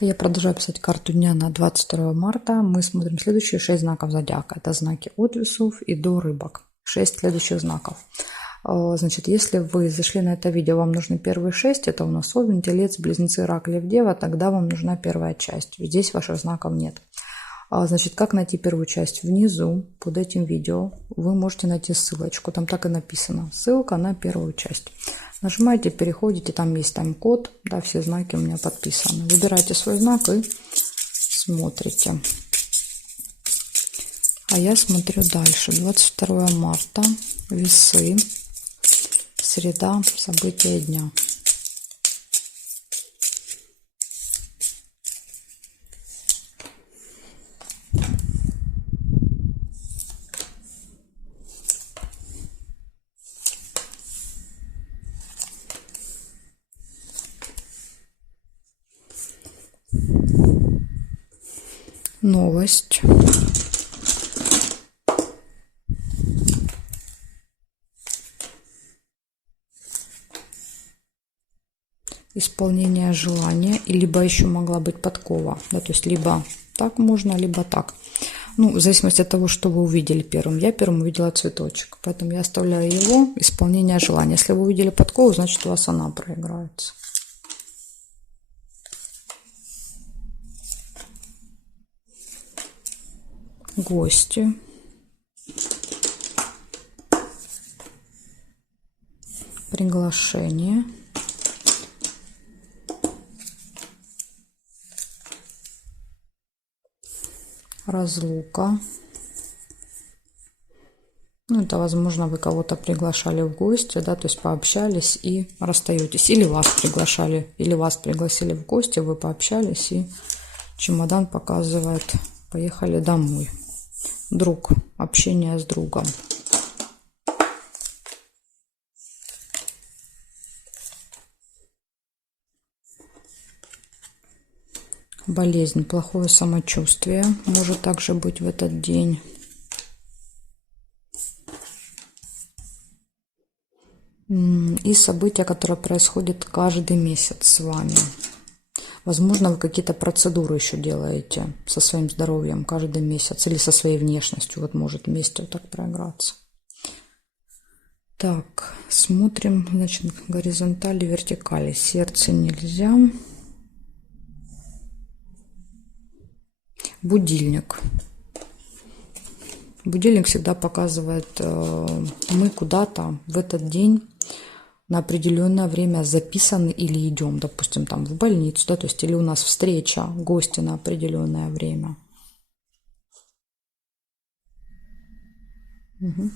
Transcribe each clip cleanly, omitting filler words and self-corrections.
Я продолжаю писать карту дня на 22 марта. Мы смотрим следующие 6 знаков зодиака. Это знаки от весов и до рыбок. 6 следующих знаков. Значит, если вы зашли на это видео, вам нужны первые 6. Это у нас Овен, Телец, Близнецы, Рак, Лев, Дева. Тогда вам нужна первая часть. Здесь ваших знаков нет. Значит, как найти первую часть? Внизу под этим видео вы можете найти ссылочку. Там так и написано. Ссылка на первую часть. Нажимаете, переходите, там есть тайм-код, да, все знаки у меня подписаны. Выбираете свой знак и смотрите. А я смотрю дальше. 22 марта, весы, среда, события дня. Новость. Исполнение желания. И либо еще могла быть подкова. Да, то есть либо так можно, либо так. Ну, в зависимости от того, что вы увидели первым. Я первым увидела цветочек. Поэтому я оставляю его. Исполнение желания. Если вы увидели подкову, значит у вас она проиграется. Гости. Приглашение. Разлука. Ну, это, возможно, вы кого-то приглашали в гости, да, то есть пообщались и расстаетесь. Или вас приглашали, или вас пригласили в гости, вы пообщались, и чемодан показывает, поехали домой. Друг, общение с другом. Болезнь, плохое самочувствие может также быть в этот день. И события, которые происходят каждый месяц с вами. Возможно, вы какие-то процедуры еще делаете со своим здоровьем каждый месяц или со своей внешностью. Вот может вместе вот так проиграться. Так, смотрим, значит, горизонтали, вертикали. Сердце нельзя. Будильник. Будильник всегда показывает, мы куда-то в этот день на определенное время записаны или идем, допустим, там в больницу, да, то есть или у нас встреча, гости на определенное время. Угу.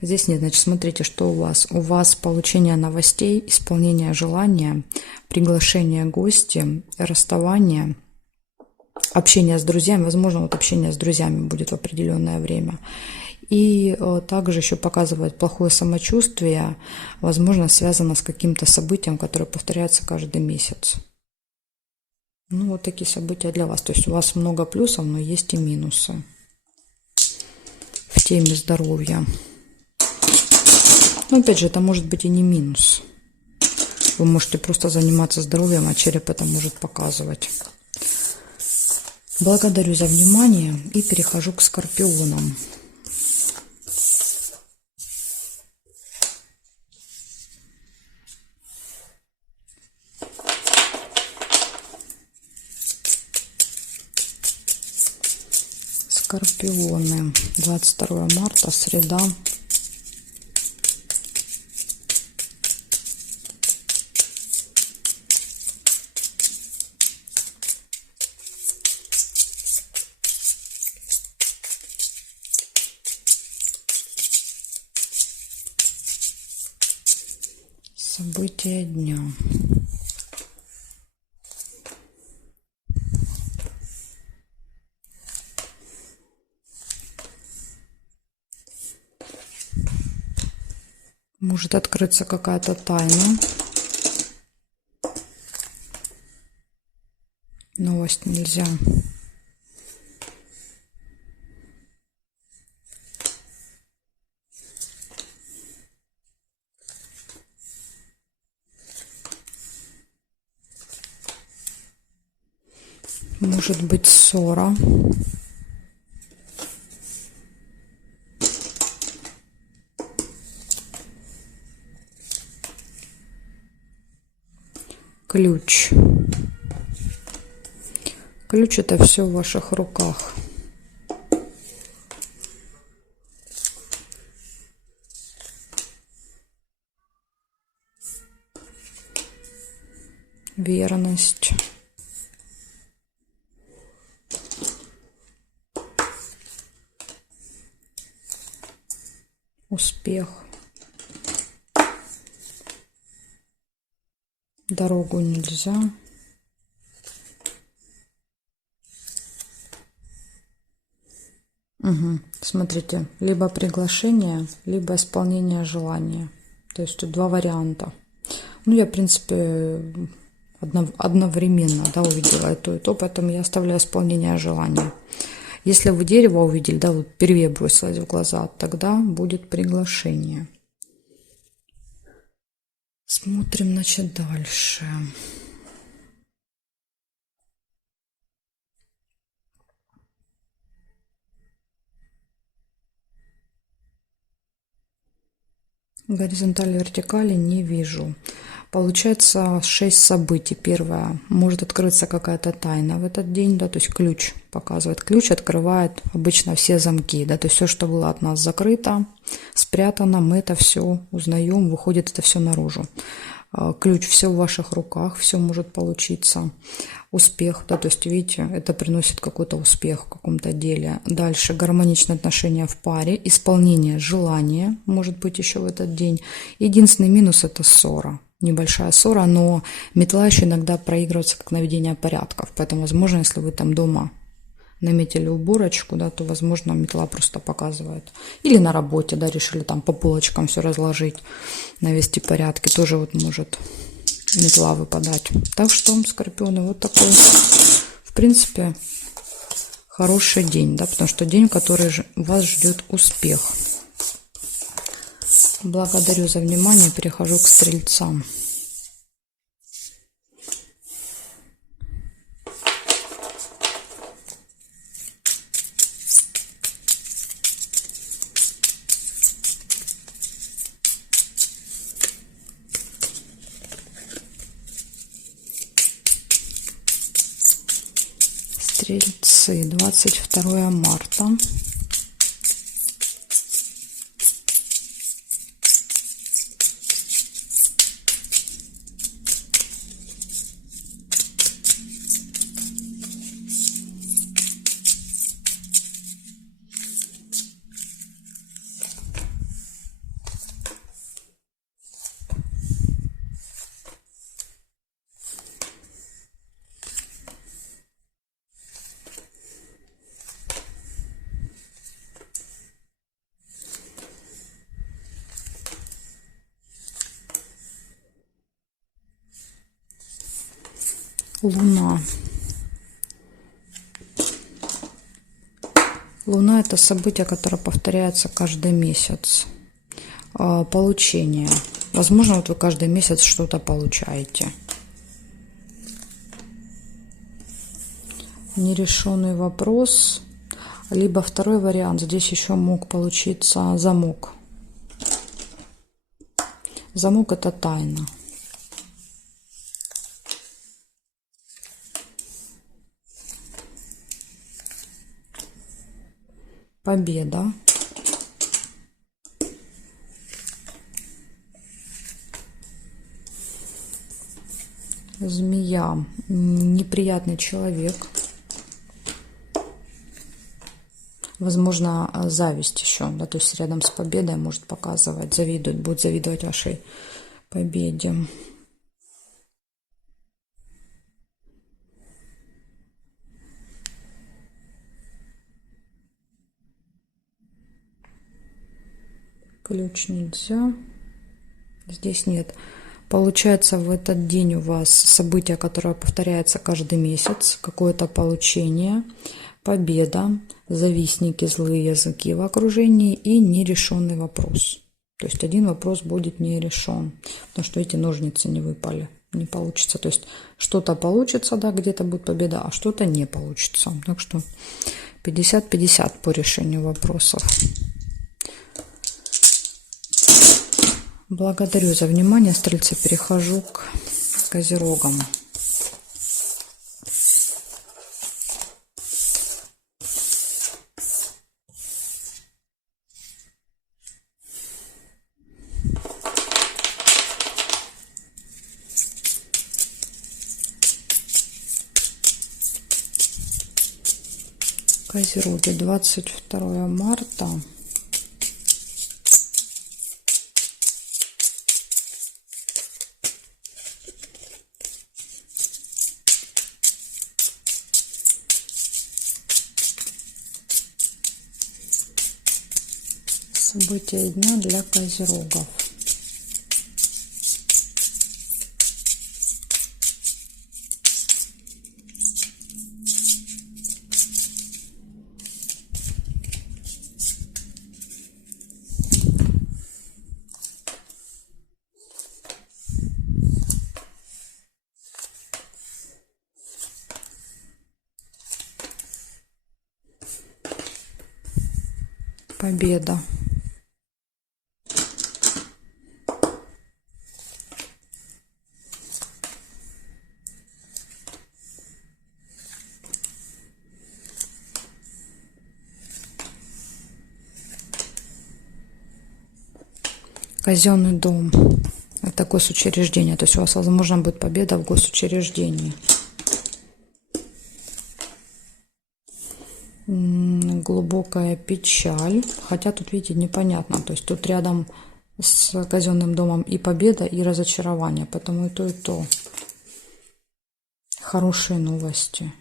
Здесь нет, значит, смотрите, что у вас. У вас получение новостей, исполнение желания, приглашение гостей, расставание, общение с друзьями. Возможно, вот общение с друзьями будет в определенное время. И также еще показывает плохое самочувствие, возможно, связано с каким-то событием, которое повторяется каждый месяц. Ну, вот такие события для вас. То есть у вас много плюсов, но есть и минусы в теме здоровья. Но опять же, это может быть и не минус. Вы можете просто заниматься здоровьем, а череп это может показывать. Благодарю за внимание и перехожу к скорпионам. Скорпионы. 22 марта, среда. События дня. Может открыться какая-то тайна. Новость нельзя. Может быть ссора. Ключ. Ключ — это все в ваших руках. Верность. Успех. Дорогу нельзя. Смотрите, либо приглашение, либо исполнение желания. То есть тут два варианта. Ну, я, в принципе, одновременно, да, увидела и то, поэтому я оставляю исполнение желания. Если вы дерево увидели, да, вот впервые бросилось в глаза, тогда будет приглашение. Смотрим, значит, дальше. Горизонтали, вертикали не вижу. Получается 6 событий. Первое. Может открыться какая-то тайна в этот день, да, то есть ключ показывает. Ключ открывает обычно все замки, да, то есть все, что было от нас закрыто, спрятано, мы это все узнаем, выходит это все наружу. Ключ, все в ваших руках, все может получиться. Успех, да, то есть, видите, это приносит какой-то успех в каком-то деле. Дальше гармоничные отношения в паре, исполнение желания, может быть, еще в этот день. Единственный минус — это ссора. Небольшая ссора, но метла еще иногда проигрывается как наведение порядков. Поэтому, возможно, если вы там дома наметили уборочку, да, то, возможно, метла просто показывает. Или на работе, да, решили там по полочкам все разложить, навести порядки, тоже вот может метла выпадать. Так что, скорпионы, вот такой, в принципе, хороший день, да, потому что день, в который вас ждет успех. Благодарю за внимание, перехожу к стрельцам. Стрельцы, 22 марта. Луна. Луна — это событие, которое повторяется каждый месяц. Получение. Возможно, вот вы каждый месяц что-то получаете. Нерешенный вопрос. Либо второй вариант. Здесь еще мог получиться замок. Замок — это тайна. Победа. Змея. Неприятный человек. Возможно, зависть еще, да, то есть рядом с победой может показывать, завидует, будет завидовать вашей победе. Ключ нельзя. Здесь нет. Получается, в этот день у вас событие, которое повторяется каждый месяц, какое-то получение, победа, завистники, злые языки в окружении и нерешенный вопрос. То есть один вопрос будет не решен, потому что эти ножницы не выпали. не получится. То есть что-то получится, да, где-то будет победа, а что-то не получится. Так что 50-50 по решению вопросов. Благодарю за внимание, стрельцы. Перехожу к козерогам. Козероги, 22 марта. События дня для козерогов. Победа. Казенный дом. Это госучреждение. То есть у вас, возможно, будет победа в госучреждении. Глубокая печаль. Хотя тут, видите, непонятно. То есть тут рядом с казенным домом и победа, и разочарование. Поэтому и то, и то. Хорошие новости.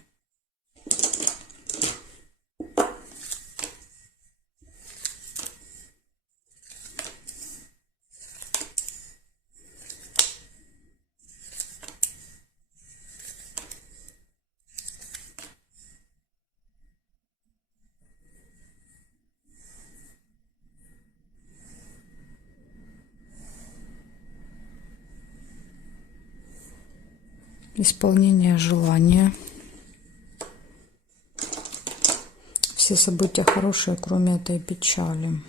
Исполнение желания. Все события хорошие, кроме этой печали.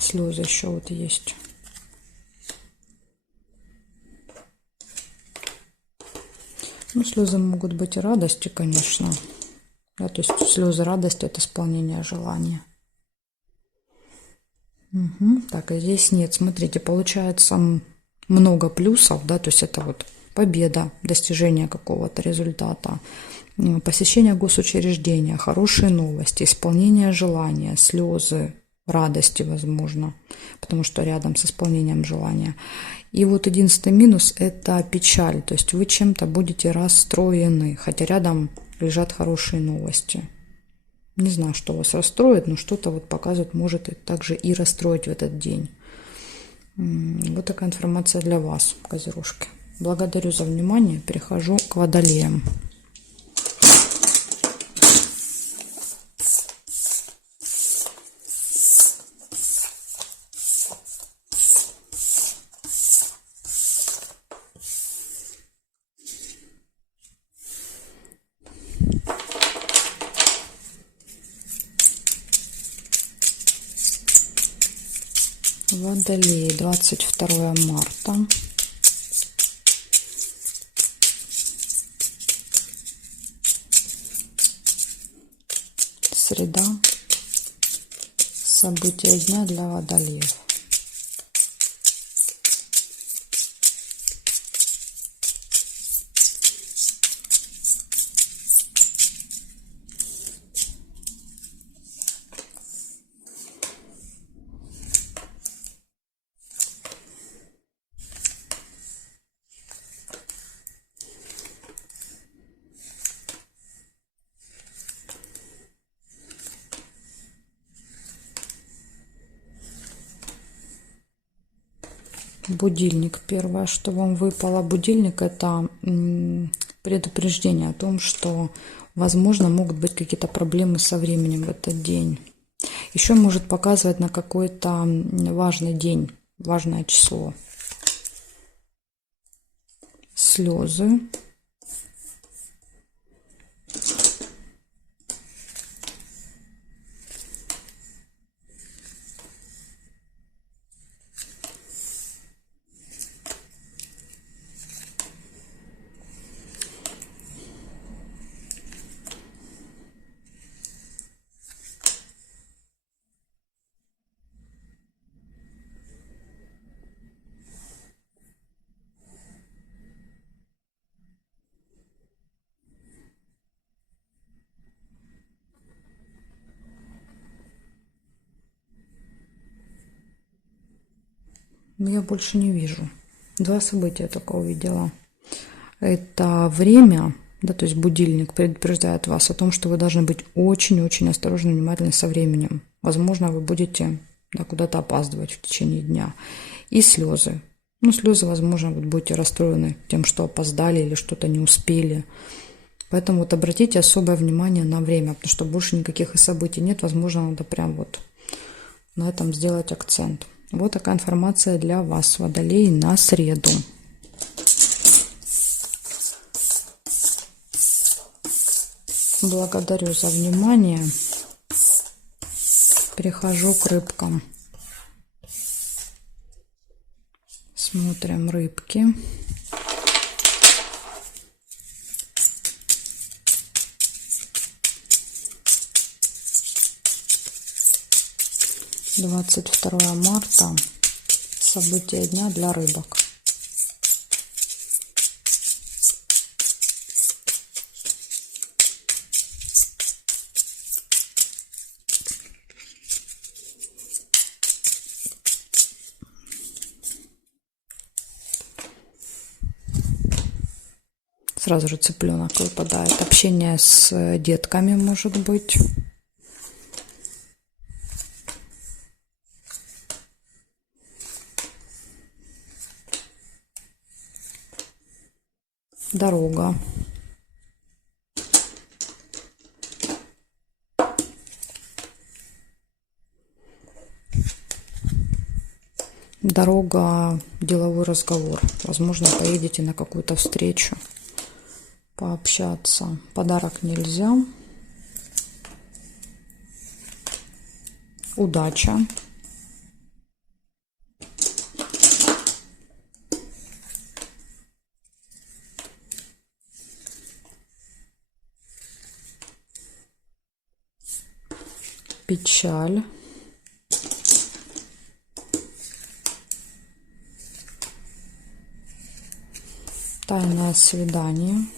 Слезы еще вот есть. Ну, слезы могут быть и радости, конечно. Да, то есть слезы радости от исполнения желания. Так, а здесь нет. Смотрите, получается много плюсов, да, то есть это вот победа, достижение какого-то результата, посещение госучреждения, хорошие новости, исполнение желания, слезы, радости, возможно, потому что рядом с исполнением желания. И вот единственный минус – это печаль, то есть вы чем-то будете расстроены, хотя рядом лежат хорошие новости. Не знаю, что вас расстроит, но что-то вот показывает, может и также и расстроить в этот день. Вот такая информация для вас, козерожки. Благодарю за внимание. Перехожу к водолеям. Водолей, 22 марта. Среда. События дня для водолеев. Будильник. Первое, что вам выпало. Будильник – это предупреждение о том, что, возможно, могут быть какие-то проблемы со временем в этот день. Еще может показывать на какой-то важный день, важное число. слезы, я больше не вижу. Два события только увидела. Это время, да, то есть будильник предупреждает вас о том, что вы должны быть очень-очень осторожны, внимательны со временем. Возможно, вы будете, да, куда-то опаздывать в течение дня. И слезы. Ну, слезы, возможно, вы будете расстроены тем, что опоздали или что-то не успели. Поэтому вот обратите особое внимание на время, потому что больше никаких и событий нет. Возможно, надо прям вот на этом сделать акцент. Вот такая информация для вас, Водолей, на среду. Благодарю за внимание. Перехожу к рыбкам. Смотрим рыбки. Двадцать 22 марта. События дня для рыбок. Сразу же цыпленок выпадает. Общение с детками может быть. Дорога. Дорога, деловой разговор. Возможно, поедете на какую-то встречу, пообщаться. Подарок нельзя. Удача. Печаль. Тайное свидание.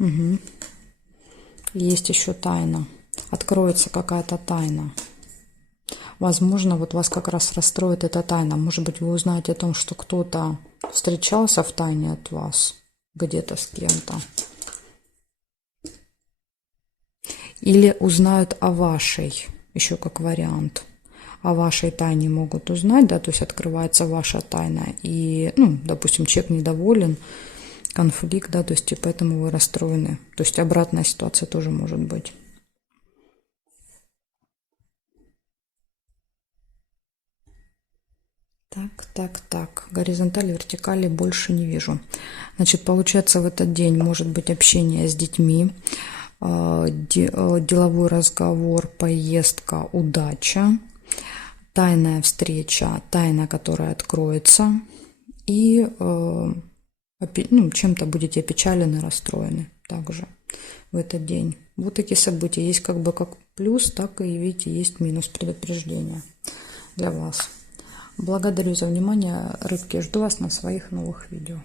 Угу. Есть еще тайна. Откроется какая-то тайна. Возможно, вот вас как раз расстроит эта тайна. Может быть, вы узнаете о том, что кто-то встречался в тайне от вас, где-то с кем-то. Или узнают о вашей, еще как вариант. О вашей тайне могут узнать, да, то есть открывается ваша тайна. И, ну, допустим, человек недоволен, конфликт, да, то есть и поэтому вы расстроены. То есть обратная ситуация тоже может быть. Так. Горизонтали, вертикали больше не вижу. Значит, получается, в этот день может быть общение с детьми, деловой разговор, поездка, удача, тайная встреча, тайна, которая откроется, и чем-то будете опечалены, расстроены также в этот день. Вот такие события. Есть как бы как плюс, так и, видите, есть минус, предупреждения для вас. Благодарю за внимание, рыбки. Жду вас на своих новых видео.